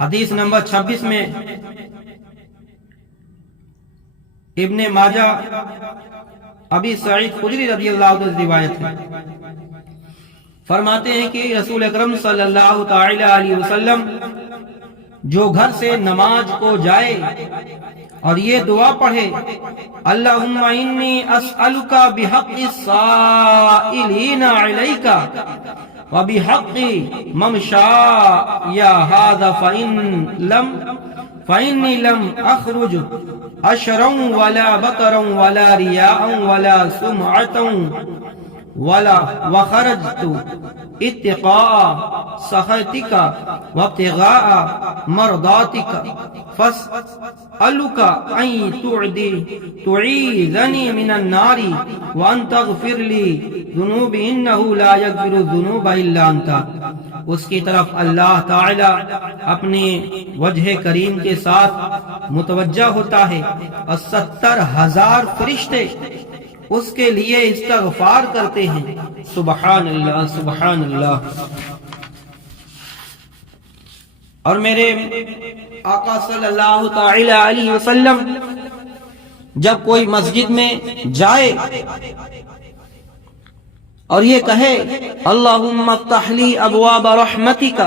حدیث نمبر 26 میں ابن ماجہ ابی سعید خدری رضی اللہ عنہ سے روایت ہے، فرماتے ہیں کہ رسول اکرم صلی اللہ تعالی علیہ وسلم جو گھر سے نماز کو جائے اور یہ دعا پڑھے، اللہم انی اسألک بحق السائلین علیک وبحق ممشایا ھذا فإنی لم اخرج اشرا ولا بطرا ولا ریاء ولا سمعتا وخرجت اتقاء سخطك وابتغاء مرضاتك فاسألك أن تعيذني من النار وأن تغفر لي ذنوبي إنه لا يغفر الذنوب إلا أنت۔ اس کی طرف اللہ تعالی اپنے وجہ کریم کے ساتھ متوجہ ہوتا ہے اور 70,000 فرشتے اس کے لیے استغفار کرتے ہیں۔ سبحان اللہ سبحان اللہ۔ اور میرے آقا صلی اللہ تعالی علیہ وسلم جب کوئی مسجد میں جائے اور یہ کہے اللہم افتح لی ابواب رحمتک،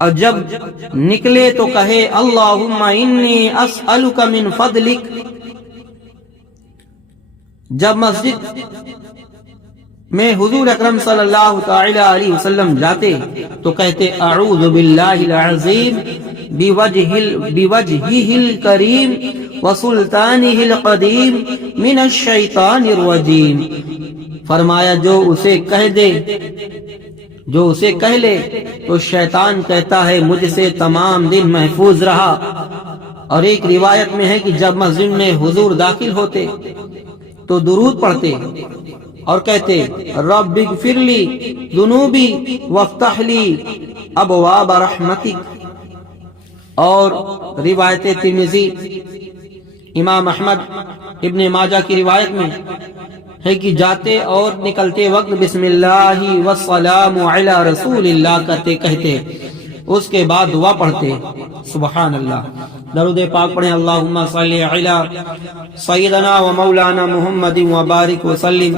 اور جب نکلے تو کہے اللہم انی اسألک من فضلک۔ جب مسجد میں حضور اکرم صلی اللہ تعالی علیہ وسلم جاتے تو کہتے اعوذ باللہ العظیم بوجہہ الکریم وسلطانہ القدیم من الشیطان الرجیم۔ فرمایا جو اسے کہہ لے تو شیطان کہتا ہے مجھ سے تمام دن محفوظ رہا۔ اور ایک روایت میں ہے کہ جب مسجد میں حضور داخل ہوتے تو درود پڑھتے اور کہتے رب اغفر لی ذنوبی وافتح لی ابواب رحمتک۔ اور روایت ترمذی، امام احمد، ابن ماجہ کی روایت میں ہے کہ جاتے اور نکلتے وقت بسم اللہ والسلام علی رسول اللہ کہتے، اس کے بعد دعا پڑھتے۔ سبحان اللہ۔ درود پاک پڑھیں، اللہم صلی علی سیدنا و مولانا محمد وبارک وسلم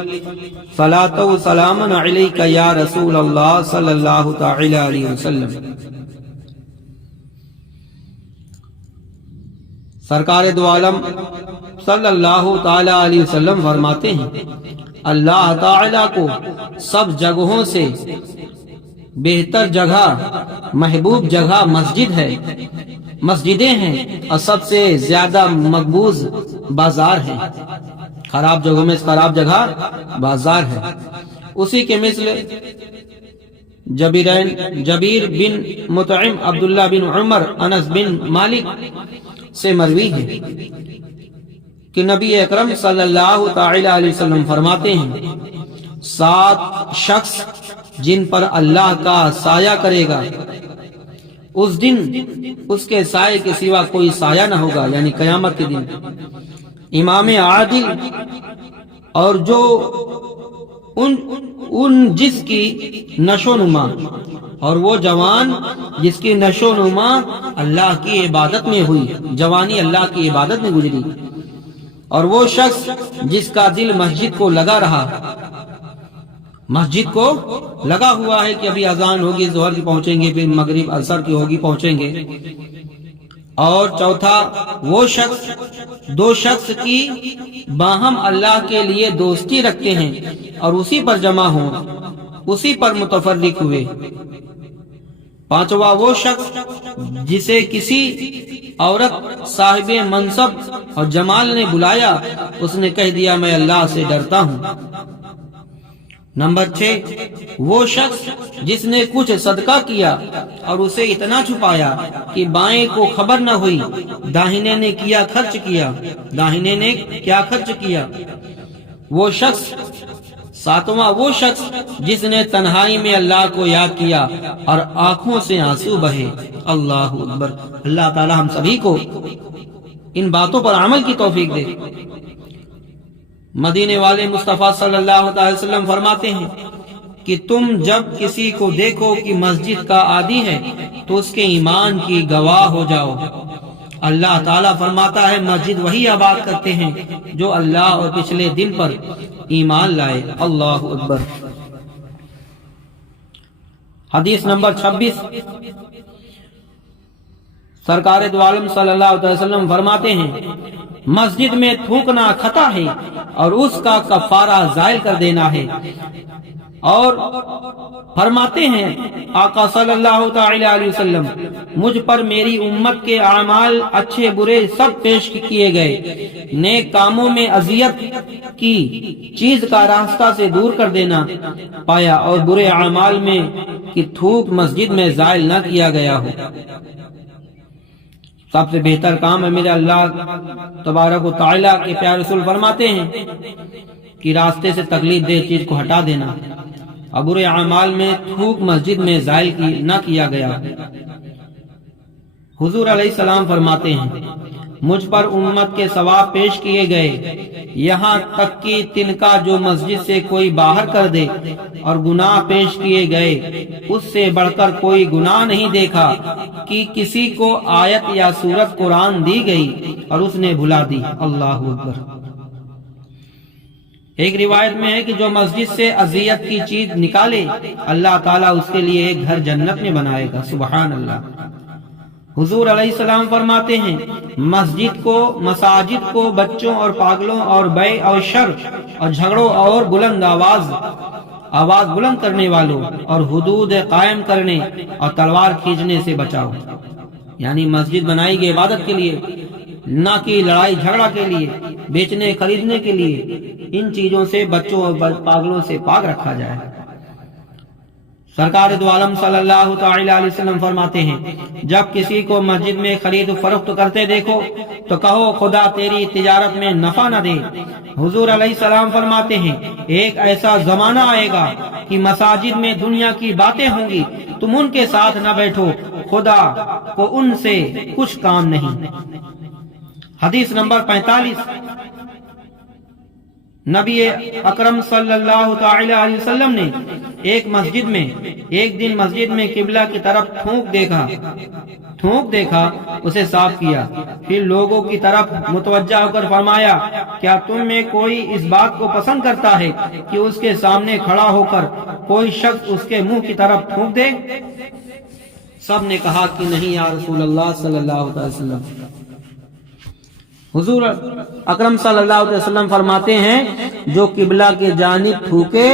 صلاۃ و سلاما علیک یا رسول اللہ صلی اللہ تعالی علیہ وسلم۔ سرکار دو عالم صلی اللہ تعالی علیہ وسلم فرماتے ہیں اللہ تعالی کو سب جگہوں سے بہتر جگہ، محبوب جگہ مسجدیں ہیں اور سب سے زیادہ مقبوض بازار ہیں۔ خراب جگہوں میں خراب جگہ بازار ہے۔ اسی کے مثل جبیر بن مطعم، عبداللہ بن عمر، انس بن مالک سے مروی ہے کہ نبی اکرم صلی اللہ تعالی علیہ وسلم فرماتے ہیں 7 شخص جن پر اللہ کا سایہ کرے گا اس دن اس کے سائے کے سوا کوئی سایہ نہ ہوگا، یعنی قیامت کے دن۔ امام عادل اور جو ان جس کی نشو نما، اور وہ جوان جس کی نشو نما اللہ کی عبادت میں ہوئی، جوانی اللہ کی عبادت میں گزری، اور وہ شخص جس کا دل مسجد کو لگا رہا، مسجد کو لگا ہوا ہے کہ ابھی اذان ہوگی ظہر کی پہنچیں گے، پھر مغرب عصر کی ہوگی پہنچیں گے۔ اور چوتھا وہ شخص، 2 شخص کی باہم اللہ کے لیے دوستی رکھتے ہیں اور اسی پر جمع ہوں، اسی پر متفرق ہوئے۔ 5واں وہ شخص جسے کسی عورت صاحب منصب اور جمال نے بلایا، اس نے کہہ دیا میں اللہ سے ڈرتا ہوں۔ نمبر 6 وہ شخص جس نے کچھ صدقہ کیا اور اسے اتنا چھپایا کہ بائیں کو خبر نہ ہوئی، داہنے نے کیا خرچ کیا، داہنے نے کیا خرچ کیا۔ وہ شخص 7واں وہ شخص جس نے تنہائی میں اللہ کو یاد کیا اور آنکھوں سے آنسو بہے۔ اللہ اکبر۔ اللہ تعالی ہم سبھی کو ان باتوں پر عمل کی توفیق دے۔ مدینے والے مصطفیٰ صلی اللہ علیہ وسلم فرماتے ہیں کہ تم جب کسی کو دیکھو کہ مسجد کا عادی ہے تو اس کے ایمان کی گواہ ہو جاؤ۔ اللہ تعالیٰ فرماتا ہے مسجد وہی آباد کرتے ہیں جو اللہ اور پچھلے دن پر ایمان لائے۔ اللہ اکبر۔ حدیث نمبر 26، سرکار دو عالم صلی اللہ علیہ وسلم فرماتے ہیں مسجد میں تھوکنا خطا ہے اور اس کا کفارہ زائل کر دینا ہے۔ اور فرماتے ہیں آقا صلی اللہ تعالی علیہ وسلم مجھ پر میری امت کے اعمال اچھے برے سب پیش کیے گئے، نیک کاموں میں اذیت کی چیز کا راستہ سے دور کر دینا پایا اور برے اعمال میں کہ تھوک مسجد میں زائل نہ کیا گیا ہو۔ سب سے بہتر کام ہے میرے اللہ تبارک و تعالی کے پیارے رسول فرماتے ہیں کہ راستے سے تکلیف دہ چیز کو ہٹا دینا، اور برے اعمال میں تھوک مسجد میں زائل نہ کیا گیا۔ حضور علیہ السلام فرماتے ہیں مجھ پر امت کے ثواب پیش کیے گئے، یہاں تک کہ تنکا جو مسجد سے کوئی باہر کر دے، اور گناہ پیش کیے گئے، اس سے بڑھ کر کوئی گناہ نہیں دیکھا کہ کسی کو آیت یا سورت قرآن دی گئی اور اس نے بھلا دی۔ اللہ اکبر۔ ایک روایت میں ہے کہ جو مسجد سے اذیت کی چیز نکالے اللہ تعالیٰ اس کے لیے ایک گھر جنت میں بنائے گا۔ سبحان اللہ۔ حضور علیہ السلام فرماتے ہیں مساجد کو بچوں اور پاگلوں اور بے اور شر اور جھگڑوں اور آواز بلند کرنے والوں اور حدود قائم کرنے اور تلوار کھینچنے سے بچاؤ۔ یعنی مسجد بنائی گئی عبادت کے لیے، نہ کہ لڑائی جھگڑا کے لیے، بیچنے خریدنے کے لیے۔ ان چیزوں سے بچوں اور پاگلوں سے پاک رکھا جائے۔ سرکار دو عالم صلی اللہ تعالی علیہ وسلم فرماتے ہیں جب کسی کو مسجد میں خرید و فروخت کرتے دیکھو تو کہو خدا تیری تجارت میں نفع نہ دے۔ حضور علیہ السلام فرماتے ہیں ایک ایسا زمانہ آئے گا کہ مساجد میں دنیا کی باتیں ہوں گی، تم ان کے ساتھ نہ بیٹھو، خدا کو ان سے کچھ کام نہیں۔ حدیث نمبر 45، نبی اکرم صلی اللہ تعالی علیہ وسلم نے ایک دن مسجد میں قبلہ کی طرف تھوک دیکھا، اسے صاف کیا، پھر لوگوں کی طرف متوجہ ہو کر فرمایا کیا تم میں کوئی اس بات کو پسند کرتا ہے کہ اس کے سامنے کھڑا ہو کر کوئی شخص اس کے منہ کی طرف تھوک دے؟ سب نے کہا کہ نہیں یا رسول اللہ صلی اللہ علیہ وسلم۔ حضور اکرم صلی اللہ علیہ وسلم فرماتے ہیں جو قبلہ کے جانب تھوکے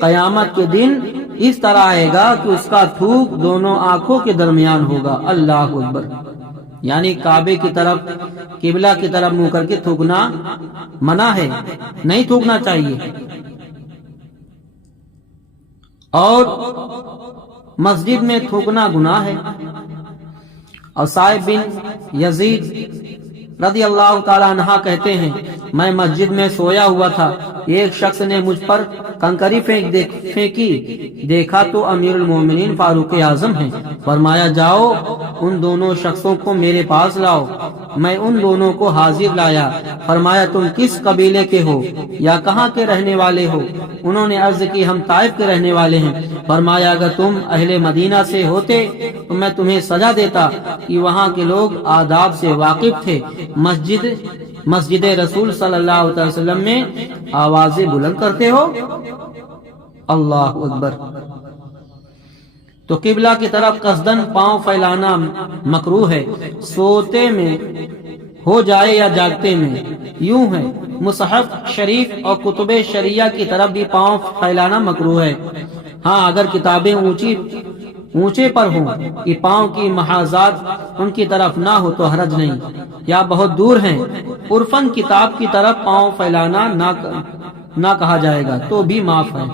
قیامت کے دن اس طرح آئے گا کہ اس کا تھوک دونوں آنکھوں کے درمیان ہوگا۔ اللہ اکبر۔ یعنی کعبے کی طرف قبلہ کی طرف منہ کر کے تھوکنا منع ہے، نہیں تھوکنا چاہیے۔ اور مسجد میں تھوکنا گناہ ہے۔ اور صاحب بن یزید رضی اللہ تعالیٰ عنہ کہتے ہیں میں مسجد میں سویا ہوا تھا، ایک شخص نے مجھ پر کنکری پھینکی، دیکھا تو امیر المومنین فاروق اعظم ہیں، فرمایا جاؤ ان دونوں شخصوں کو میرے پاس لاؤ۔ میں ان دونوں کو حاضر لایا، فرمایا تم کس قبیلے کے ہو یا کہاں کے رہنے والے ہو؟ انہوں نے عرض کی ہم طائف کے رہنے والے ہیں۔ فرمایا اگر تم اہل مدینہ سے ہوتے تو میں تمہیں سزا دیتا کہ وہاں کے لوگ آداب سے واقف تھے، مسجد رسول صلی اللہ علیہ وسلم میں آوازیں بلند کرتے ہو۔ اللہ اکبر۔ تو قبلہ کی طرف قصدن پاؤں پھیلانا مکروہ ہے، سوتے میں ہو جائے یا جاگتے میں۔ یوں ہے مصحف شریف اور کتب شریعہ کی طرف بھی پاؤں پھیلانا مکروہ ہے۔ ہاں اگر کتابیں اونچے پر ہوں کہ پاؤں کی محاذات ان کی طرف نہ ہو تو حرج نہیں، یا بہت دور ہیں، عرفاً کتاب کی طرف پاؤں پھیلانا نہ کہا جائے گا تو بھی معاف ہے۔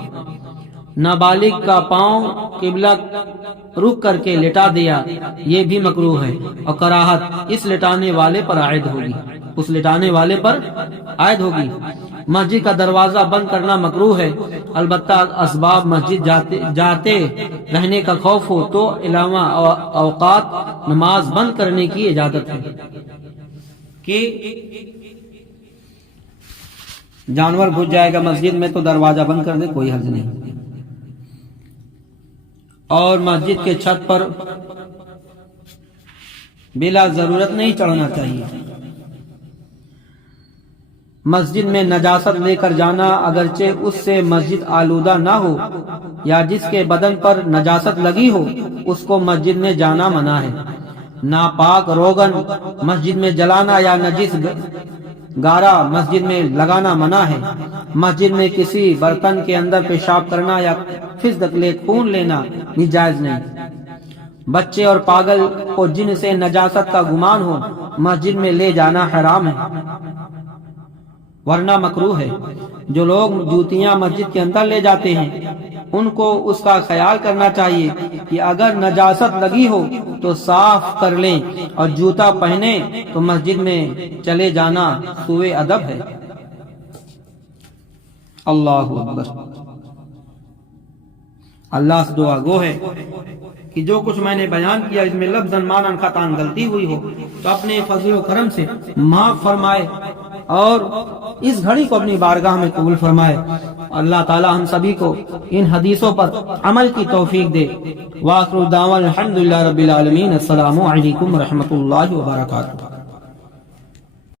نابالغ کا پاؤں قبلہ رخ کر کے لٹا دیا یہ بھی مکروہ ہے، اور کراہت اس لٹانے والے پر عائد ہوگی۔ مسجد کا دروازہ بند کرنا مکروہ ہے، البتہ اسباب مسجد جاتے رہنے کا خوف ہو تو علاوہ اوقات نماز بند کرنے کی اجازت ہے کہ جانور گھس جائے گا مسجد میں تو دروازہ بند کر دے، کوئی حرج نہیں۔ اور مسجد کے چھت پر بلا ضرورت نہیں چڑھنا چاہیے۔ مسجد میں نجاست لے کر جانا اگرچہ اس سے مسجد آلودہ نہ ہو یا جس کے بدن پر نجاست لگی ہو اس کو مسجد میں جانا منع ہے۔ ناپاک روغن مسجد میں جلانا یا نجس گارا مسجد میں لگانا منع ہے۔ مسجد میں کسی برتن کے اندر پیشاب کرنا یا فسق لے خون لینا بھی جائز نہیں۔ بچے اور پاگل کو جن سے نجاست کا گمان ہو مسجد میں لے جانا حرام ہے ورنہ مکروہ ہے۔ جو لوگ جوتیاں مسجد کے اندر لے جاتے ہیں ان کو اس کا خیال کرنا چاہیے کہ اگر نجاست لگی ہو تو صاف کر لیں اور جوتا پہنے تو مسجد میں چلے جانا سوء ادب ہے۔ اللہ اکبر۔ اللہ سے دعا گو ہے کہ جو کچھ میں نے بیان کیا اس میں لفظاً معناً خطاً غلطی ہوئی ہو تو اپنے فضل و کرم سے معاف فرمائے اور اس گھڑی کو اپنی بارگاہ میں قبول فرمائے۔ اللہ تعالی ہم سبھی کو ان حدیثوں پر عمل کی توفیق دے۔ وآخر دعوانا الحمدللہ رب العالمین۔ السلام علیکم ورحمۃ اللہ وبرکاتہ۔